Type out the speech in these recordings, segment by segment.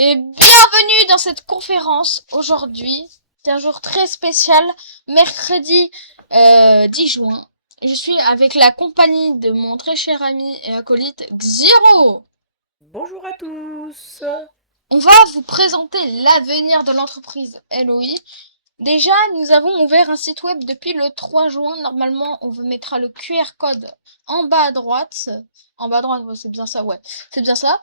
Et bienvenue dans cette conférence aujourd'hui. C'est un jour très spécial, mercredi 10 juin. Je suis avec la compagnie de mon très cher ami et acolyte Xiro. Bonjour à tous. On va vous présenter l'avenir de l'entreprise LOI. Déjà, nous avons ouvert un site web depuis le 3 juin. Normalement, on vous mettra le QR code en bas à droite. En bas à droite, ouais, c'est bien ça, ouais. C'est bien ça.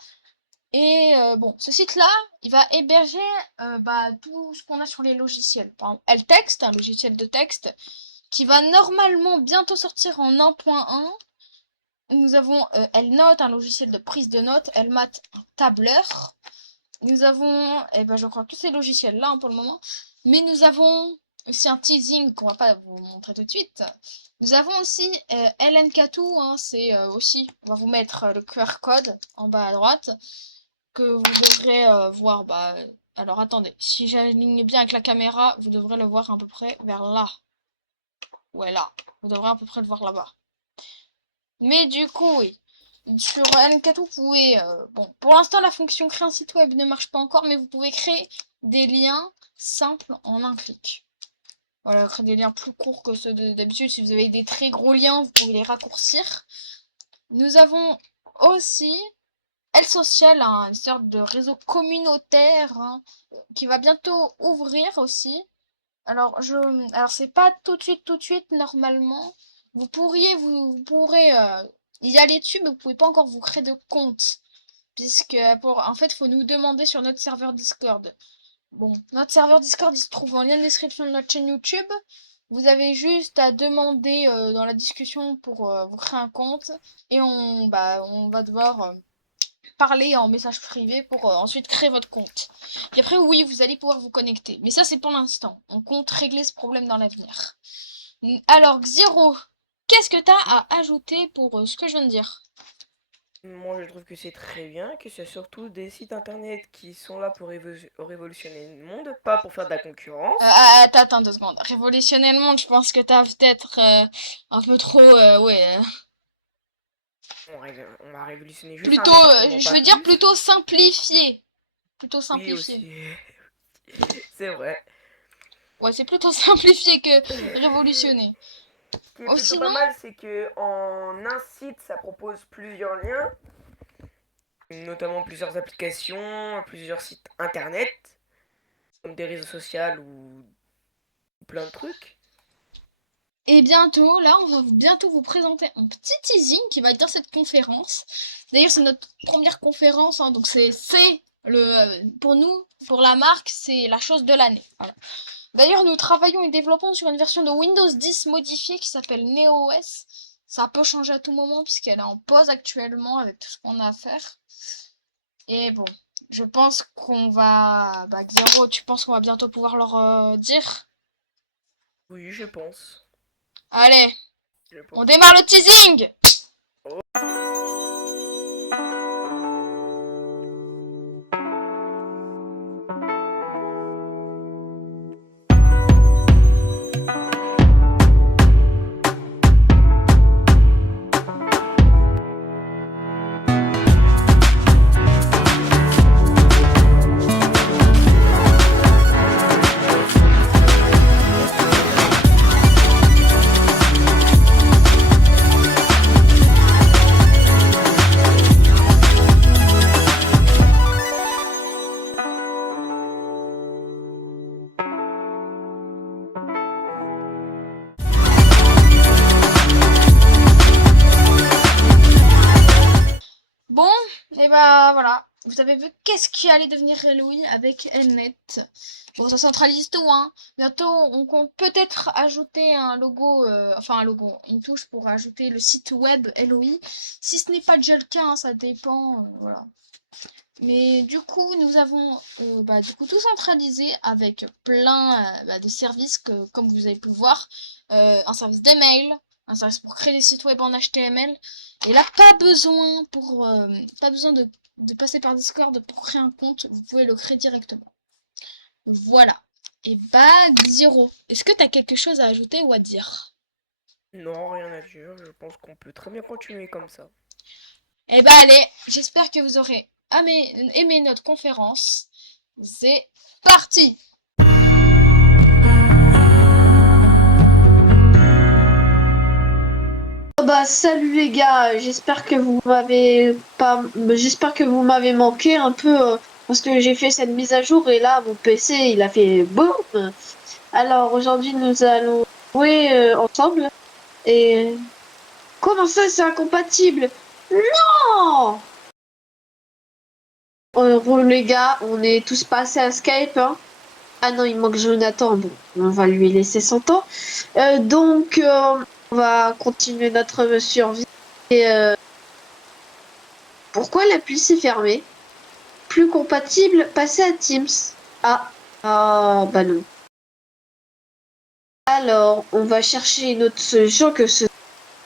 Et bon, ce site-là, il va héberger tout ce qu'on a sur les logiciels. Par exemple, LText, un logiciel de texte, qui va normalement bientôt sortir en 1.1. Nous avons LNote, un logiciel de prise de notes, LMath, un tableur. Nous avons, je crois, tous ces logiciels-là pour le moment. Mais nous avons aussi un teasing qu'on va pas vous montrer tout de suite. Nous avons aussi LNK2, c'est aussi, on va vous mettre le QR code en bas à droite que vous devrez voir. Alors attendez, si j'aligne bien avec la caméra, vous devrez le voir à peu près vers là. Ouais, là. Vous devrez à peu près le voir là-bas. Mais du coup, oui. Sur LNK2, vous pouvez... bon, pour l'instant, la fonction créer un site web ne marche pas encore, mais vous pouvez créer des liens simples en un clic. Voilà, créer des liens plus courts que ceux d'habitude. Si vous avez des très gros liens, vous pouvez les raccourcir. Nous avons aussi L-Social, une sorte de réseau communautaire qui va bientôt ouvrir aussi. Alors c'est pas tout de suite normalement. Vous pourrez y aller dessus, mais vous pouvez pas encore vous créer de compte, puisque en fait, faut nous demander sur notre serveur Discord. Bon, notre serveur Discord, il se trouve en lien de description de notre chaîne YouTube. Vous avez juste à demander dans la discussion pour vous créer un compte, et on va devoir parler en message privé pour ensuite créer votre compte. Et après, oui, vous allez pouvoir vous connecter. Mais ça, c'est pour l'instant. On compte régler ce problème dans l'avenir. Alors, Xiro, qu'est-ce que t'as à ajouter pour ce que je viens de dire? Moi, je trouve que c'est très bien, que c'est surtout des sites internet qui sont là pour révolutionner le monde, pas pour faire de la concurrence. Attends 2 secondes. Révolutionner le monde, je pense que t'as peut-être un peu trop, ouais. On va révolutionner juste un Plutôt, département, je pas veux dire plus. plutôt simplifié. Plutôt Oui, simplifié. aussi, c'est vrai. Ouais, c'est plutôt simplifié que révolutionner. Ce qui est Oh, plutôt pas sinon, mal, c'est que en un site, ça propose plusieurs liens, notamment plusieurs applications, plusieurs sites internet, comme des réseaux sociaux ou plein de trucs. et bientôt, là, on va bientôt vous présenter un petit teasing qui va être dans cette conférence. D'ailleurs, c'est notre première conférence, donc c'est pour nous, pour la marque, c'est la chose de l'année. Voilà. D'ailleurs, nous travaillons et développons sur une version de Windows 10 modifiée qui s'appelle NeoOS. Ça peut changer à tout moment puisqu'elle est en pause actuellement avec tout ce qu'on a à faire. Et bon, je pense qu'on va... Xero, tu penses qu'on va bientôt pouvoir leur dire? Oui, je pense. Allez, Je on pense. démarre le teasing! Bon, et voilà. Vous avez vu qu'est-ce qui allait devenir Halloween avec Elnet. Bon, ça centralise tout, hein. Bientôt, on compte peut-être ajouter un logo, enfin un logo, une touche pour ajouter le site web LOI. Si ce n'est pas déjà le cas, hein, ça dépend, voilà. Mais du coup, nous avons du coup tout centralisé avec plein de services que, comme vous avez pu le voir, un service d'email, un service pour créer des sites web en HTML. Et là, pas besoin de passer par Discord pour créer un compte. Vous pouvez le créer directement. Voilà. Et Xiro, est-ce que tu as quelque chose à ajouter ou à dire? Non, rien à dire. Je pense qu'on peut très bien continuer comme ça. Eh allez, j'espère que vous aurez aimer notre conférence. C'est parti! Bah salut les gars, j'espère que vous m'avez manqué un peu parce que j'ai fait cette mise à jour et là mon PC il a fait boum. Alors aujourd'hui nous allons jouer ensemble et comment ça c'est incompatible? Non! Les gars, on est tous passés à Skype hein. Ah non, il manque Jonathan. Bon, on va lui laisser son temps. On va continuer notre survie. Et pourquoi l'appli s'est fermée? Plus compatible, passer à Teams. Bah non. Alors, on va chercher une autre solution que ce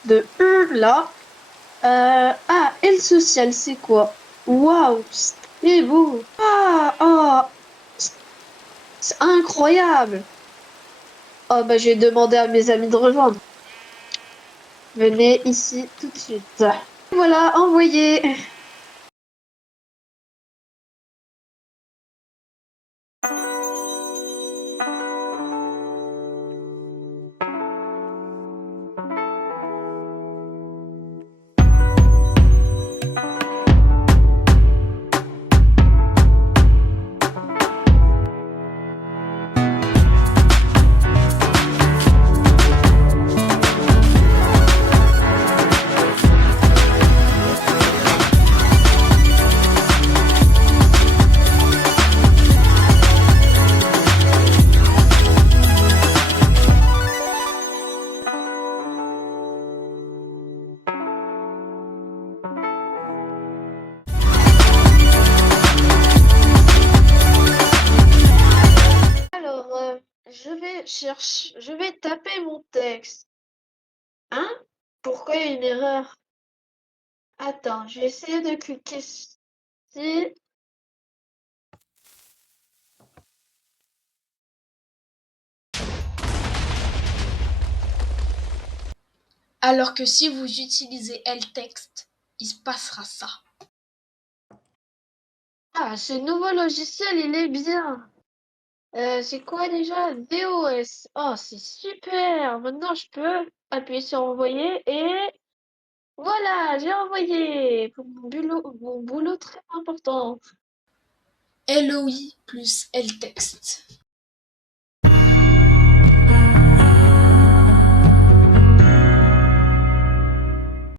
de là. Et le social, c'est quoi? Waouh, c'est beau. C'est incroyable. Oh, bah, je vais demander à mes amis de rejoindre. Venez ici tout de suite. Voilà, envoyé. Alors, je vais taper mon texte. Hein? Pourquoi il y a une erreur? Attends, je vais essayer de cliquer ici. Alors que si vous utilisez LText, il se passera ça. Ah, ce nouveau logiciel, il est bien. C'est quoi déjà? VOS. Oh, c'est super. Maintenant, je peux appuyer sur envoyer et voilà, j'ai envoyé pour mon boulot très important. LOI plus LText.